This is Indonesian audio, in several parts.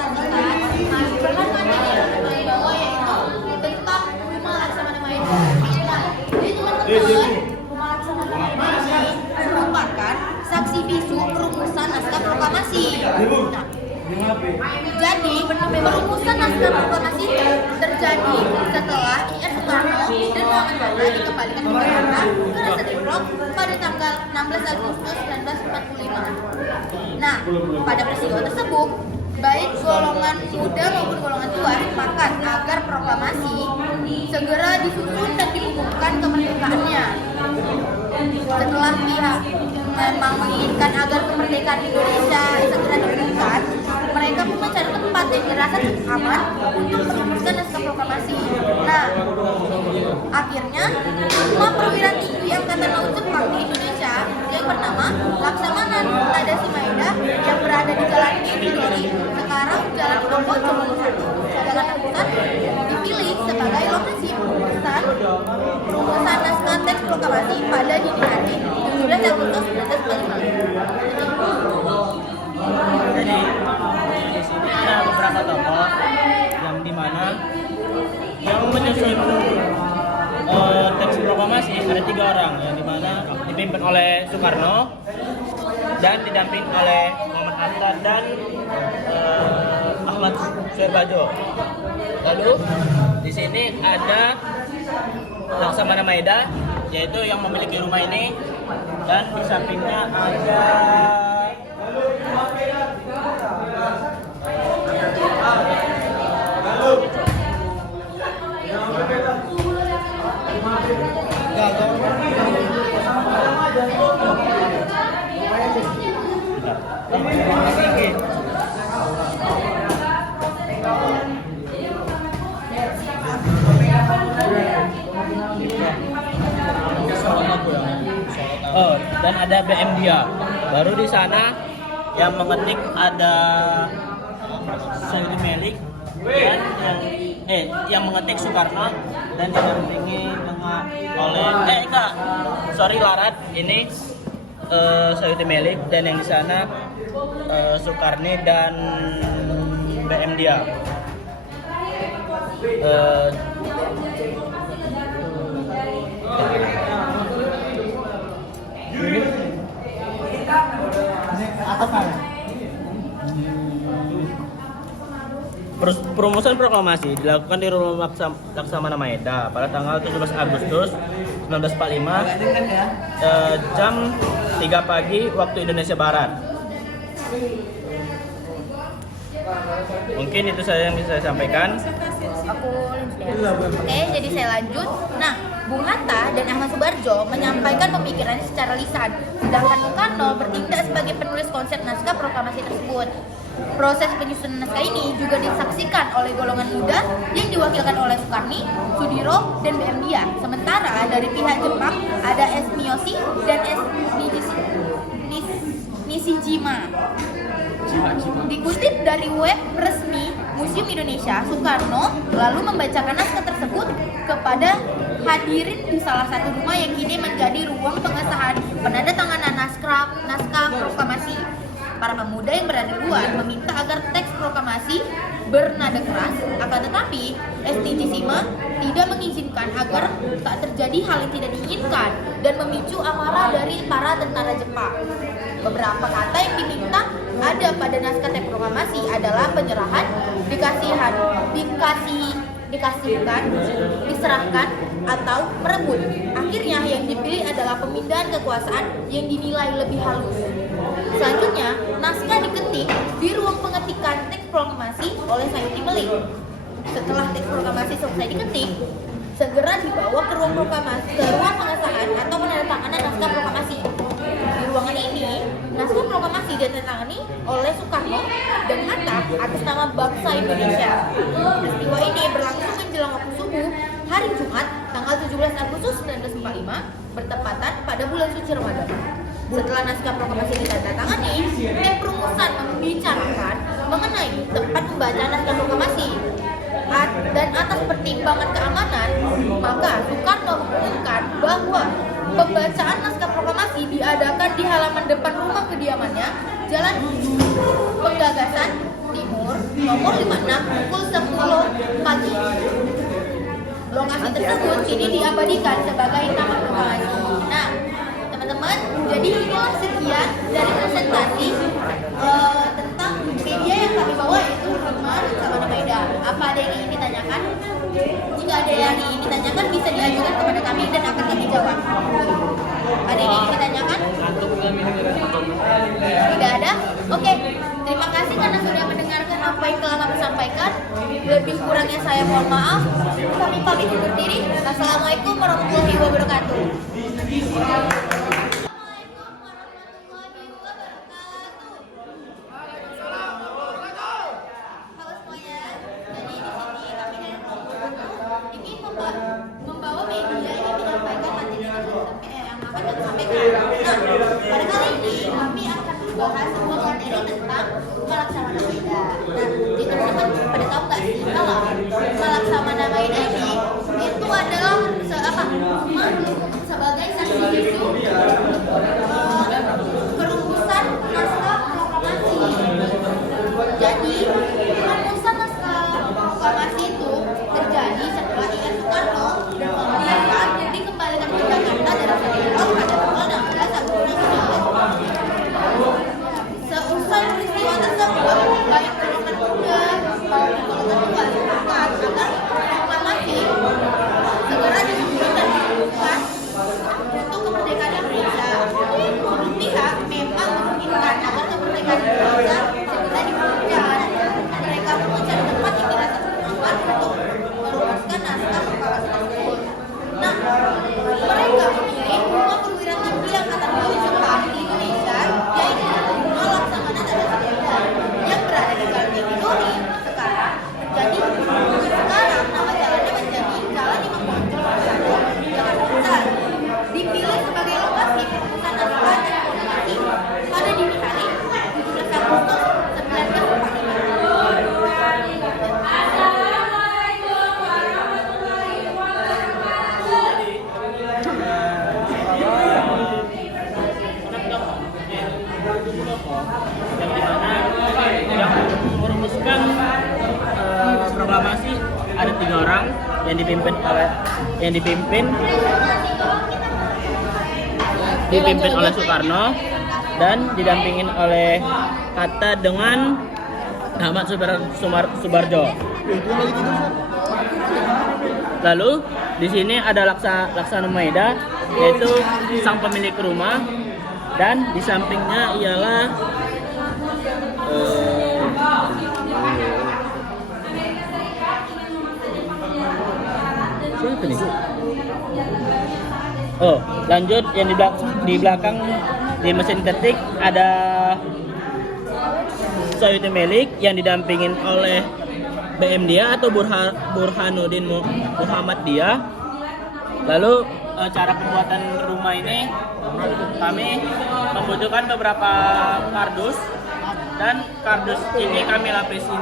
presentasikan bahwa yaitu tentang Rumah Laksamana Maeda. Nah, jadi teman-teman, Rumah Laksamana Maeda ini merupakan saksi bisu perumusan naskah proklamasi. Nah, jadi perumusan naskah proklamasi itu terjadi setelah I.R. Soekarno dan Muhammad Hatta dikembalikan ke Jakarta ke Rasa Depok pada tanggal 16 Agustus 1945. Nah, pada peristiwa tersebut, baik golongan muda maupun golongan tua sepakat agar proklamasi segera disusun dan diumumkan kemerdekaannya. Setelah pihak memang menginginkan agar kemerdekaan Indonesia segera diumumkan, mereka pun mencari tempat yang dirasa cukup aman untuk merumuskan naskah proklamasi. Nah, akhirnya semua perwira tinggi Angkatan Laut Jepang di Indonesia yang bernama Laksamana Tadashi Maeda yang berada di Jalan Midori, sekarang Jalan Tombo Jepang 1, Jakarta Pusat, dipilih sebagai lokasi perumusan naskah teks proklamasi pada dini hari 17 Agustus 1945. Jadi di sini ada beberapa tokoh yang dimana yang menyusun teks proklamasi ada 3 orang yang dimana dipimpin oleh Soekarno dan didampingi oleh Muhammad Hatta dan Ahmad Suherbajo. Lalu di sini ada Laksamana Maeda yaitu yang memiliki rumah ini, dan di sampingnya ada dan ada BM dia. Baru di sana yang mengetik ada Sayuri Melik dan yang mengetik Soekarno dan didampingi oleh Larat ini Sayuri Melik, dan yang di sana Soekarni dan BM dia. Perumusan proklamasi dilakukan di Rumah Laksamana Maeda pada tanggal 17 Agustus 1945 jam 3 pagi waktu Indonesia Barat. Mungkin itu saja yang bisa saya sampaikan. Oke, jadi saya lanjut. Nah, Bung Hatta dan Ahmad Subarjo menyampaikan pemikirannya secara lisan, sedangkan Soekarno bertindak sebagai penulis konsep naskah proklamasi tersebut. Proses penyusunan naskah ini juga disaksikan oleh golongan muda yang diwakilkan oleh Soekarni, Sudiro, dan BM Dia. Sementara dari pihak Jepang ada S. Miyoshi dan S. Nishijima. Dikutip dari web resmi Museum Indonesia, Soekarno lalu membacakan naskah tersebut kepada hadirin di salah satu rumah yang kini menjadi ruang pengesahan penandatanganan naskah proklamasi. Para pemuda yang berada di luar meminta agar teks proklamasi bernada keras, akan tetapi Nishijima tidak mengizinkan agar tak terjadi hal yang tidak diinginkan dan memicu amarah dari para tentara Jepang. Beberapa kata yang diminta ada pada naskah teks proklamasi adalah penyerahan, dikasihkan, diserahkan, atau merebut. Akhirnya yang dipilih adalah pemindahan kekuasaan yang dinilai lebih halus. Selanjutnya, naskah diketik di ruang pengetikan teks proklamasi oleh Sayuri Melik. Setelah teks proklamasi selesai diketik, segera dibawa ke ruang pengesahan atau penandatanganan naskah proklamasi. Di ruangan ini, naskah proklamasi ditandatangani oleh Soekarno dan Hatta atas nama bangsa Indonesia. Peristiwa ini berlangsung menjelang waktu subuh hari Jumat tanggal 17 Agustus 1945 bertepatan pada bulan suci Ramadan. Setelah naskah proklamasi ditandatangani, tim perumusan membicarakan mengenai tempat pembacaan naskah proklamasi. Dan atas pertimbangan keamanan, maka Soekarno mengumumkan bahwa pembacaan naskah proklamasi diadakan di halaman depan rumah kediamannya, Jalan Penggagasan, Timur, nomor 56, pukul 10 pagi. Lokasi tersebut kini diabadikan sebagai Taman Proklamasi. Nah, teman-teman, jadi inilah sekian dari presentasi tentang media yang kami bawa, yaitu Rumah Sabana Maeda. Apa ada yang ingin ditanyakan? Jika ada yang ingin ditanyakan, bisa diajukan kepada kami dan akan kami jawab. Ada yang ingin ditanyakan? Tidak ada? Oke, terima kasih karena sudah mendengarkan apa yang telah kami sampaikan. Lebih kurangnya saya mohon maaf. Kami pamit undur diri. Assalamualaikum warahmatullahi wabarakatuh. Halo semuanya. Jadi di sini kami dari Kelompok ingin membawa media yang menyampaikan materi yang akan kami sampaikan. Nah, pada kali ini kami akan membahas sebuah materi tentang Laksamana Maeda. Nah, jadi teman-teman pada tahu nggak sih kalau Laksamana Maeda ini itu adalah sebagai saksi bisu perumusan naskah proklamasi. Jadi perumusan naskah proklamasi itu terjadi setelah I.R. Soekarno dan Muhammad Hatta dikembalikan ke Jakarta dari Semarang pada tanggal 16 Agustus 1945. Seusai peristiwa tersebut, banyak golongan muda maupun golongan tua sepakat agar proklamasi segera disusun dan dilakukan untuk kemerdekaan Indonesia. Seluruh pihak memang menginginkan agar kemerdekaan Indonesia segera diwujudkan. Mereka pun mencari tempat yang dirasa aman untuk merumuskan naskah proklamasi tersebut. Nah, mereka memilih rumah perwira tinggi Angkatan Besi Jepang di Indonesia, yaitu Rumah Laksamana Tanda Sediada yang berada di Jalan Dori sekarang nama jalannya menjadi Jalan Imam Bonjol, Jakarta Pusat. Dipilih sebagai lokasi perumusan naskah dan proklamasi pada dini hari 17 Agustus 1945. yang merumuskan proklamasi ada 3 orang yang dipimpin oleh Soekarno dan didampingin oleh Hatta dengan Ahmad Subarjo. Lalu di sini ada Laksamana Maeda, yaitu sang pemilik rumah, dan di sampingnya ialah siapa nih? Oh, lanjut yang di belakang di mesin ketik ada Soyuti Melik yang didampingin oleh BM dia atau Burhanuddin Muhammad dia. Lalu cara pembuatan rumah ini kami membutuhkan beberapa kardus, dan kardus ini kami lapisin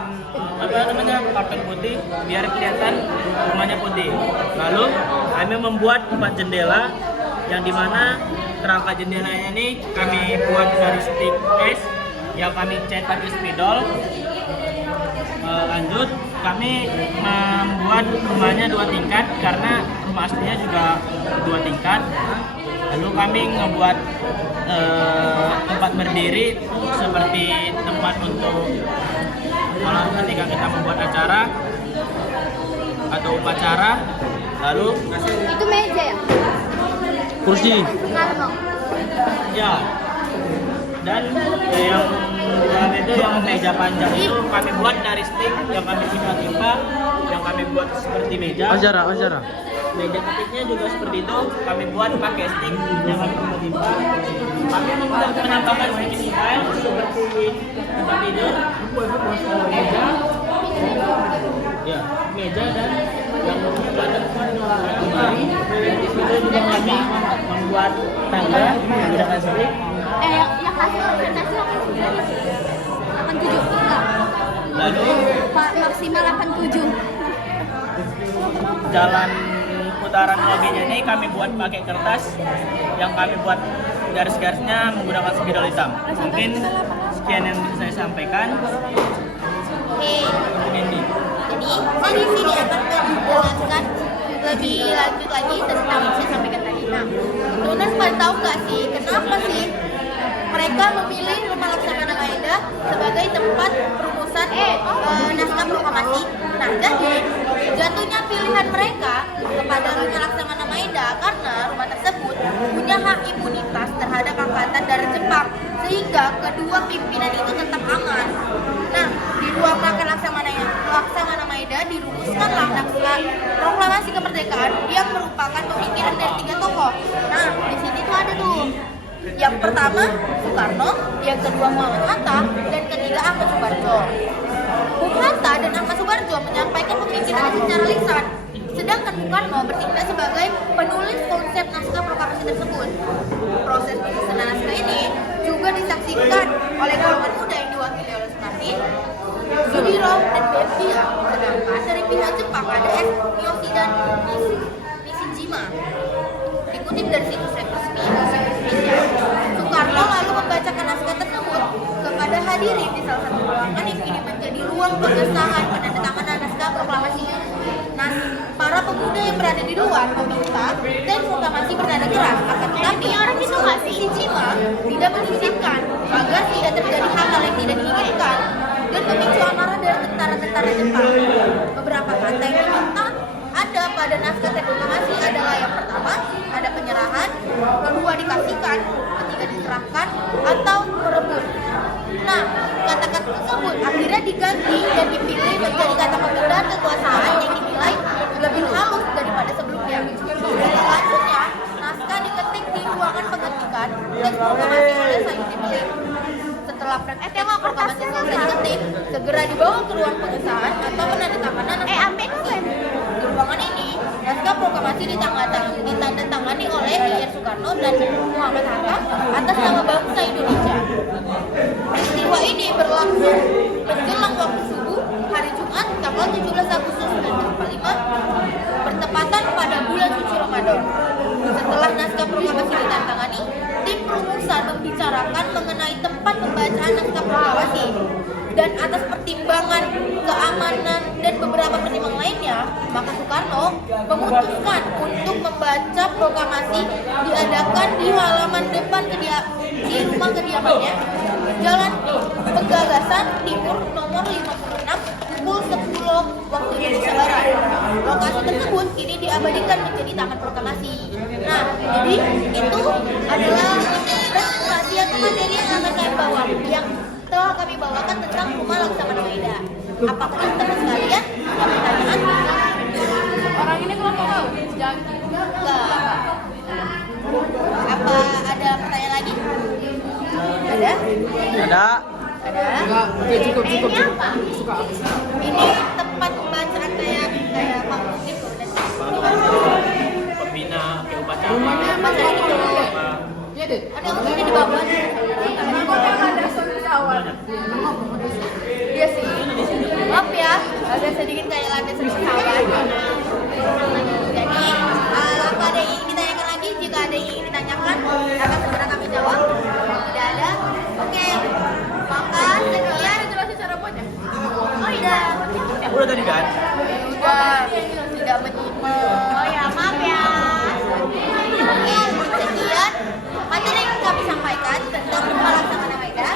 karton putih biar kelihatan rumahnya putih. Lalu kami membuat 4 jendela yang dimana kerangka jendelanya ini kami buat dari stik es yang kami cat pakai spidol. Lanjut kami membuat rumahnya 2 tingkat karena rumah aslinya juga 2 tingkat. Lalu kami membuat tempat berdiri seperti tempat untuk kalau ketika kita membuat acara atau upacara. Lalu itu meja ya? Kursi. Soekarno. Ya. Dan yang dalam itu yang meja panjang itu kami buat dari stick yang kami timpa-timpa, yang kami buat seperti meja. Ajarah. Meja ketiknya juga seperti itu, kami buat pakai stick yang kami timpa-timpa. Kami menambahkan sedikit detail seperti tempat tidur, meja dan yang lemari. Di situ juga kami membuat tangga menggunakan stick. Yang hasil presentasi 87 enggak? Lalu maksimal 87. jalan putaran mobilnya ini kami buat pakai kertas yang kami buat garis-garisnya menggunakan spidol hitam. Mungkin sekian yang bisa saya sampaikan. Oke. Ini. Jadi di sini akan menjelaskan lebih lanjut lagi tentang yang saya sampaikan tadi. Nah, Tunas pada tahu nggak sih kenapa sih mereka memilih Rumah Laksamana Maeda sebagai tempat perumusan naskah proklamasi? Nah, jadi jatuhnya pilihan mereka kepada Rumah Laksamana Maeda karena rumah tersebut punya hak imunitas terhadap Angkatan Darat Jepang, sehingga kedua pimpinan itu tetap aman. Nah, di ruang makan Laksamana Maeda dirumuskanlah naskah proklamasi kemerdekaan yang merupakan pemikiran dari 3 tokoh. Nah, di sini tuh ada tuh. Yang pertama Soekarno, yang kedua Muhammad Hatta, dan ketiga Ahmad Subarjo. Bung Hatta dan Ahmad Subarjo menyampaikan pemikiran secara lisan, sedangkan Soekarno bertindak sebagai penulis konsep naskah proklamasi tersebut. Proses penyusunan naskah ini juga disaksikan oleh golongan muda yang diwakili oleh Soekarno, Sudiro, dan Berdia. Sedangkan dari pihak Jepang ada S. Miyoshi dan Nishijima. Dikutip dari situs web resmi Indonesia, Soekarno lalu membacakan naskah tersebut kepada hadirin di salah satu ruangan yang kini menjadi ruang pengesahan penandatanganan naskah proklamasi. Nah, para pemuda yang berada di luar meminta teks proklamasi bernada keras, akan tetapi orang itu Nishijima tidak mengizinkan agar tidak terjadi hal-hal yang tidak diinginkan dan memicu amarah dari tentara-tentara Jepang. Beberapa kata yang diminta ada pada naskah proklamasi adalah yang pertama, ada penyerahan, kedua dikasihkan, ketiga diserahkan, atau merebut. Nah, kata-kata tersebut akhirnya diganti dan dipilih menjadi kata pemindahan kekuasaan yang dinilai lebih halus daripada sebelumnya. Selanjutnya, naskah diketik di ruangan pengetikan dan proklamasi oleh Sayuti. Setelah proklamasi selesai diketik, segera dibawa ke ruang pengesahan atau penandatanganan di ruangan ini. Naskah proklamasi ditandatangani oleh I.R. Soekarno dan Muhammad Hatta atas nama bangsa Indonesia. Peristiwa ini berlangsung menjelang waktu subuh hari Jumat tanggal 17 Agustus 1945 bertepatan pada bulan suci Ramadan. Setelah naskah proklamasi ditandatangani, tim perumusan membicarakan mengenai tempat pembacaan naskah proklamasi. Dan atas pertimbangan keamanan dan beberapa pertimbangan lainnya, maka Soekarno memutuskan untuk membaca proklamasi diadakan di halaman depan di rumah kediamannya, Jalan Penggagasan Timur nomor 56, pukul 10 waktu Indonesia Barat. Lokasi tersebut kini diabadikan menjadi Taman Proklamasi. Nah, jadi itu adalah presentasi atau materi yang akan kami bawa, yang telah kami bawakan tentang Rumah Laksamana Maeda. Apakah teman sekalian ada pertanyaan? Orang ini kelompok kau? Jangan. Enggak. Apa ada pertanyaan lagi? Ada? Ada. Ada? Oke, cukup. Ini apa? Ini tempat pembacaan kayak panggung gitu. Pembina upacara. Rumahnya Baca gitu. Iya deh. Ada yang di bawah. Iya sih. Maaf ya, agak sedikit kayak landas pesawat. Jadi, apa ada yang ingin ditanyakan lagi? Jika ada yang ingin ditanyakan, akan segera kami jawab. Tidak ada? Oke. Maka sekian. Jelasin cara buatnya. Oh iya. Udah tadi kan? Udah tidak menyimak. Oh ya, maaf ya. Oke, sekian materi yang kami sampaikan tentang Rumah Laksamana Maeda.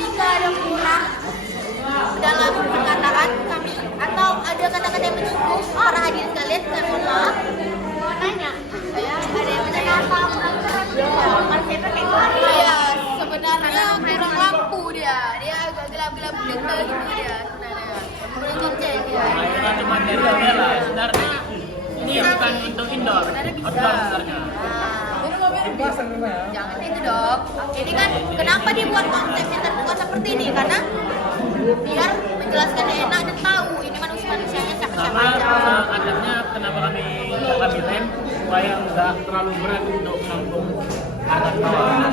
Jika ada kurang dalam perkataan kami atau ada kata-kata yang menyinggung para hadirin sekalian, saya mohon maaf. Mau nanya, saya ada yang menanya apa? Iya, sebenarnya kurang lampu dia agak gelap-gelap gitu dia sebenarnya. Kurang cincin dia. Itu materi ya lah. Sebenarnya ini bukan untuk indoor, outdoor sebenarnya. Jangan itu dong. Ini kan kenapa dibuat konsepnya terbuka seperti ini? Karena biar menjelaskannya enak dan tahu ini manusianya siapa-siapa Sama aja. adanya kenapa kami rem supaya nggak terlalu berat untuk menampung atas bawah.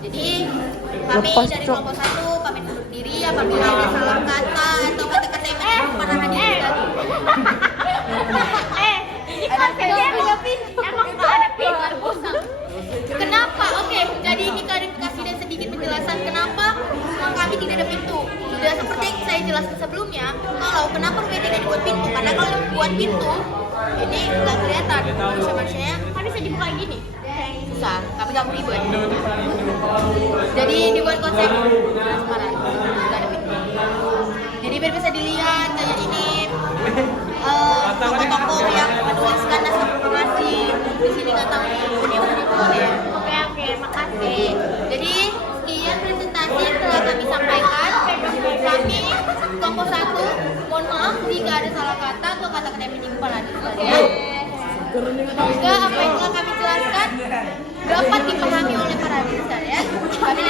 Jadi kami dari kelompok 1 pamit undur diri apabila ada salah kata atau kata-kata yang menyinggung para hadirin sekalian. Ini konsepnya emang nggak ada pintar bosan. Kenapa? Oke, jadi ini klarifikasi dan sedikit penjelasan kenapa rumah kami tidak ada pintu. Sudah seperti yang jelaskan sebelumnya kalau kenapa UITK dibuat pintu, karena kalau buat pintu ini nggak kelihatan manusia-manusianya kan bisa dibuka gini, susah, tapi nggak ribet. Jadi dibuat konsep transparan, nggak ada pintu. Jadi biar bisa dilihat kayak ini toko-toko yang menuliskan naskah proklamasi di sini nggak tahu ini ya. Oke, makasih. Jadi sekian presentasi yang telah kami sampaikan. Kami kelompok 1, mohon maaf jika ada salah kata atau kata-kata yang menyinggung para adik sekalian. Semoga apa yang telah kami jelaskan dapat dipahami oleh para adik sekalian. Kami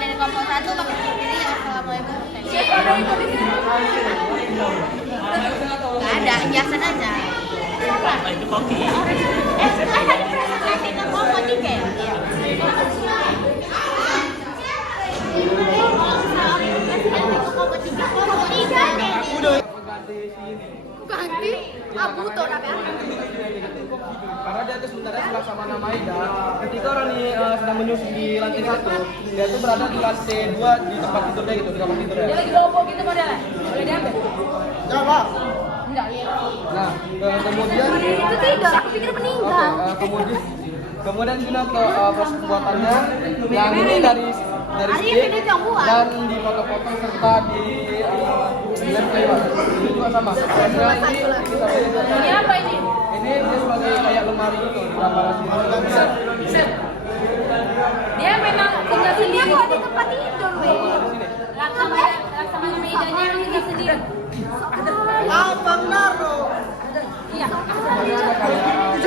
dari kelompok 1 kami sendiri. Assalamualaikum. Gak ada, biasa aja. Itu koki. Ada presentasi ke kelompok 3 ya? Iya. Ganti abu tuh karena dia itu sebenarnya Laksamana Maeda. Ketika orang ini sedang menyusun di lantai 1, dia itu berada di lantai 2 di tempat tidurnya gitu, di kamar tidurnya. Dia lagi bobo gitu modelnya. Boleh diambil? Jangan lah. Enggak, lihat. Nah, kemudian Itu tidur, aku pikir meninggal. kemudian guna proses pembuatannya yang ini dari stick dan di foto-foto serta di display Pak. Ini juga sama. Karena Ini apa ini? ini dia sebagai kayak lemari gitu di gambar sini. Dia memang tinggal sendiri. Kok di tempat tidur, weh? Laksamana Maedanya yang tinggal sendiri. Abang Naro. Iya.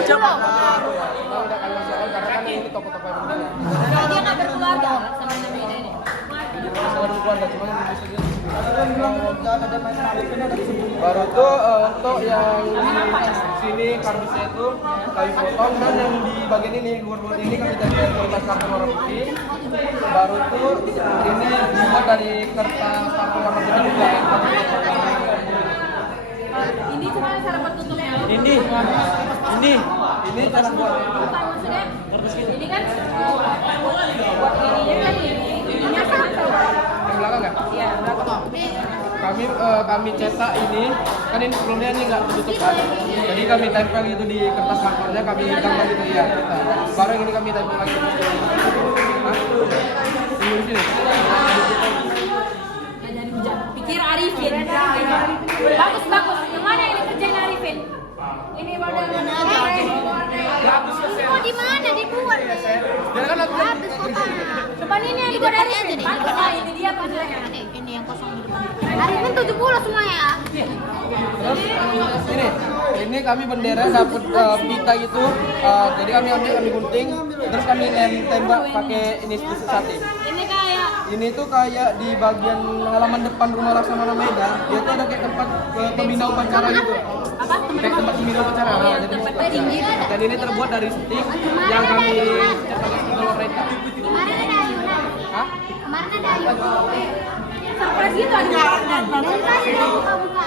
Coba. Udah kalian siapkan karena kan ini toko-toko yang berbeda. Dia nggak berkeluarga Laksamana Maeda ini. Sama keluarga cuma yang di sini. Baru tuh untuk yang di sini kardusnya itu kami potong dan yang di bagian ini luar-luar ini kami jadi kertas karton warna putih. Baru tuh ini dibuat dari kertas karton warna putih juga yang kami potong. Ini cuma cara bertutupnya. Ini cara buat Bukan maksudnya. Ini kan buat ininya kan ininya sama. yang belakang nggak? Iya, belakang. Kami cetak ini kan ini sebelumnya ini nggak tertutup kan, jadi kami tempel gitu di kertas kartonnya, kami hitangkan gitu ya. Baru yang ini kami tempel lagi. Hah? Ini di sini. Nggak jadi hujan. Pikir Arifin. Bagus. Yang mana ini kerjaan Arifin? Ini modelnya. Mau di mana dibuat? Ya kan aku Depan ini yang dibuat Arifin. Ah, ini dia panjangnya. Ini yang kosong di depan. Arifin 70 semuanya ya. terus ini kami bendera dapat pita gitu, jadi kami ambil, kami gunting, terus kami tembak pakai ini tusuk sate. Ini kayak Ini tuh kayak di bagian halaman depan rumah Laksamana Maeda, dia tuh ada kayak tempat pembina upacara gitu. apa? Kayak tempat pembina upacara. iya, Jadi tempatnya tinggi. dan ini terbuat dari stick yang kami cetak di telur reka. Kemarin ada ayunan. Hah? Kemarin ada ayunan. Surprise gitu ada. Dari tadi dia buka-buka.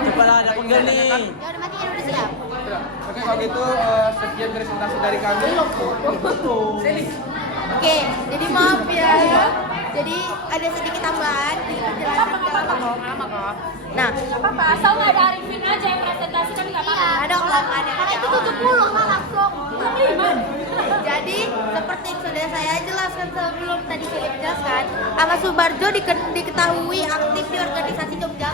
Kepala ada penggal nih. Ya udah mati, udah siap. Oke, kalau gitu sekian presentasi dari kami. Oke, jadi maaf ya. Jadi ada sedikit tambahan di penjelasan dalam. Nah, Apa-apa, asal nggak ada Arifin aja yang presentasi kan nggak apa-apa. ada kalau ada Karena itu 70 kan langsung. Jadi seperti yang sudah saya jelaskan sebelum tadi Philip jelaskan, Ahmad Subarjo diketahui aktif di organisasi Jogja.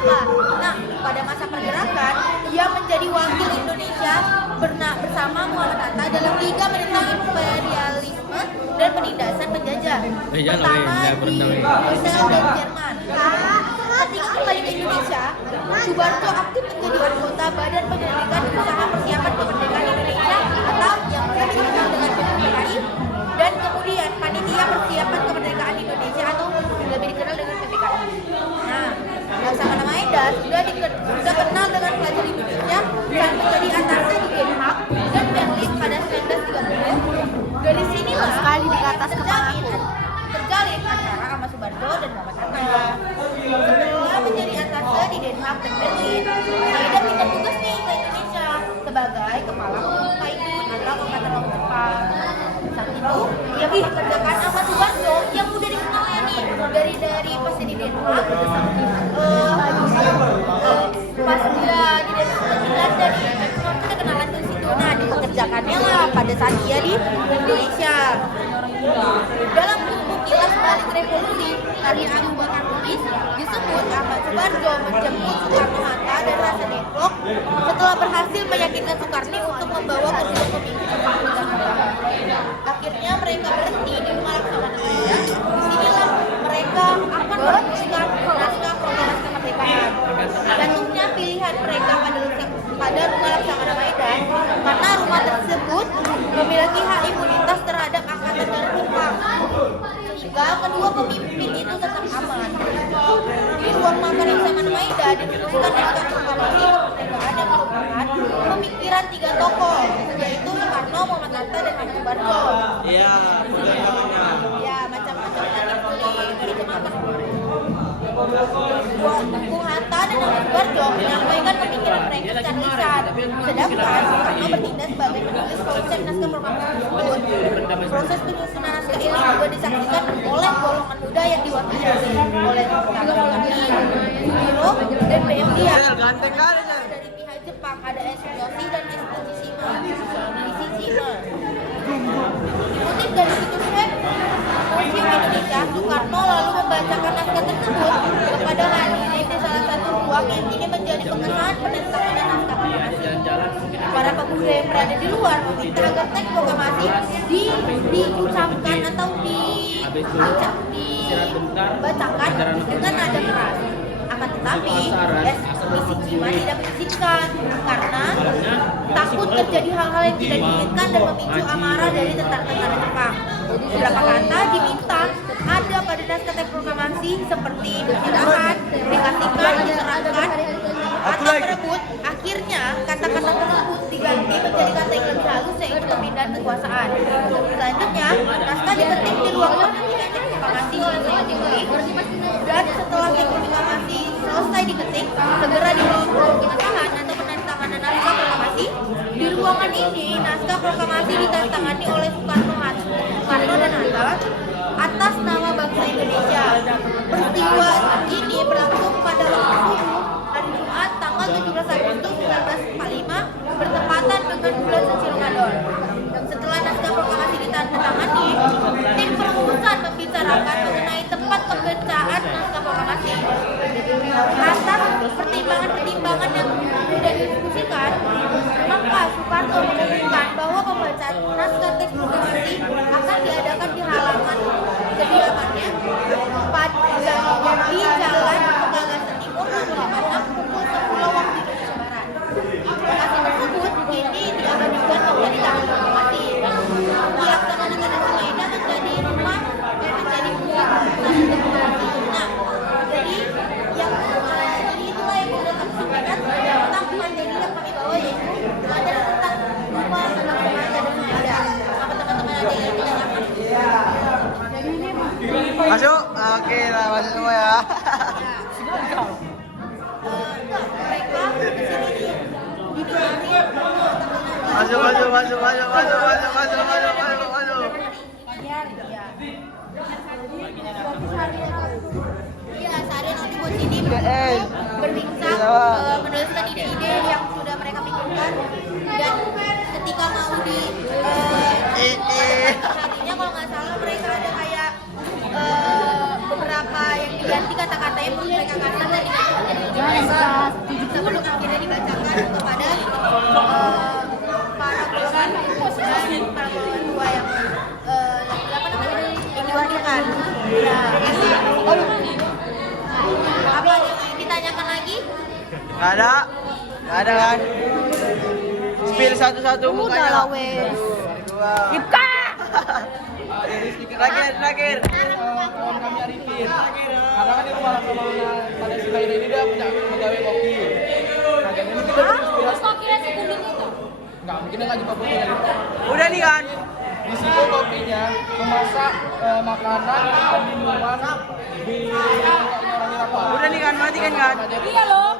Nah, pada masa pergerakan, ia menjadi wakil Indonesia bersama Muhammad Hatta dalam Liga menentang imperialisme dan penindasan penjajah. Pertama di Brussel dan Jerman. Ketika kembali ke Indonesia, Subarjo aktif menjadi anggota Badan Penyelidikan Usaha Persiapan Kemerdekaan Indonesia atau yang lebih dikenal dengan PPKI, dan kemudian Panitia Persiapan Kemerdekaan Indonesia atau lebih dikenal dengan PPKI. Nah, Laksamana Maeda sudah kenal dengan pelajar Indonesia saat menjadi atasnya di Den Haag dan Berlin pada 1930. Dari sinilah sekali di atas terjalin antara Ahmad Subarjo dan Muhammad Hatta. Setelah menjadi atasnya di Den Haag dan Berlin, Maeda pindah tugas nih ke Indonesia sebagai kepala umum Taiwan atau Angkatan Laut Jepang. Saat itu, ia mempekerjakan pada saat ia di Indonesia. Dalam buku Kilas Balik Revolusi karya Abu Bakar Muis disebut Ahmad Subarjo menjemput Soekarno-Hatta dan Hasan Dengklok setelah berhasil meyakinkan Soekarno untuk membawa kedua pemimpin ke Negara. Akhirnya mereka berhenti di rumah Laksamana Maeda. Disinilah mereka akan merumuskan naskah proklamasi kemerdekaan. Jatuhnya pilihan mereka pada rumah Laksamana Maeda karena rumah tersebut memiliki hak imunitas terhadap angkatan darat Jepang, sehingga kedua pemimpin itu tetap aman. Di ruang makan Laksamana Maeda dirumuskan naskah proklamasi kemerdekaan yang merupakan pemikiran tiga tokoh, yaitu Soekarno, Muhammad Hatta, dan Ahmad Subarjo. Iya, Ya, macam-macam lagi diterjemahkan kemarin. Bung Hatta dan Ahmad Subarjo menyampaikan pemikiran mereka secara lisan, sedangkan Soekarno bertindak sebagai penulis konsep naskah proklamasi tersebut. Proses penyusunan naskah ini juga disaksikan oleh golongan muda yang diwakili oleh Kawasaki, Biro, dan BM Dia. Dari pihak Jepang ada Yoshi dan Nishishima. Dikutip dari situs web Museum Indonesia, Soekarno lalu membacakan naskah tersebut kepada hadirin di salah satu ruang yang kini menjadi pengesahan penandatanganan naskah proklamasi. Para pemuda yang berada di luar meminta agar teks proklamasi diucapkan atau dibacakan dengan nada keras. Akan tetapi, Nishishima tidak mengizinkan karena takut terjadi hal-hal yang tidak diinginkan dan memicu amarah dari tentara-tentara Jepang. Beberapa kata diminta ada pada naskah teks proklamasi seperti bersidangkan, dikasihkan, diserahkan, atau berebut. Akhirnya kata-kata tersebut diganti menjadi kata yang lebih halus, yaitu pemindahan kekuasaan. Selanjutnya, naskah diketik di ruang teks proklamasi dan setelah teks proklamasi selesai diketik, segera dibawa ke ruang pengesahan atau penandatanganan naskah proklamasi. Di ruangan ini, naskah proklamasi ditandatangani oleh Soekarno dan Hatta atas nama bangsa Indonesia. Peristiwa ini berlangsung pada waktu subuh hari Jumat tanggal 17 Agustus 1945 bertepatan dengan bulan suci Ramadan. Setelah naskah proklamasi ditandatangani, tim perumusan membicarakan mengenai tempat pembacaan naskah proklamasi. Atas pertimbangan-pertimbangan yang sudah didiskusikan, maka Soekarno mengumumkan bahwa pembacaan naskah teks proklamasi akan diadakan di halaman kediamannya di Jalan Pegagasan Timur nomor 56 pukul 10 waktu Indonesia Barat. Lokasi tersebut kini diabadikan menjadi taman proklamasi. Pelaksanaan Laksamana Maeda menjadi rumah dan menjadi pusat proklamasi. Nah, jadi itulah yang sudah kami sampaikan tentang materi yang kami bawa, yaitu materi tentang rumah Laksamana Maeda. Apa teman-teman ada yang ditanyakan? Masuk? Oke lah, masuk semua ya. Mereka di sini didengarin Masuk. Iya, sehari nanti buat sini berbincang, menuliskan ide-ide yang sudah mereka pikirkan, dan ketika mau di harinya kalau nggak salah mereka ada kayak beberapa yang diganti kata-katanya menurut mereka kasar dan diganti sebelum akhirnya dibacakan kepada para korban dan para korban dua yang yang diwakilkan. Apa ada yang ditanyakan lagi? Nggak ada kan? Spill satu-satu mukanya lah. Ipka! Terakhir. Kawan kami Arifin. Karena kan di rumah Laksamana pada si Maeda ini dia punya pegawai kopi. Nah, jadi ini kita Terus kokinya si kuning itu? nggak mungkin dia nggak coba kopi lagi. Udah nih kan? Di situ kopinya memasak makanan dan minuman di orang-orang Udah nih kan? Matikan kan? Iya loh.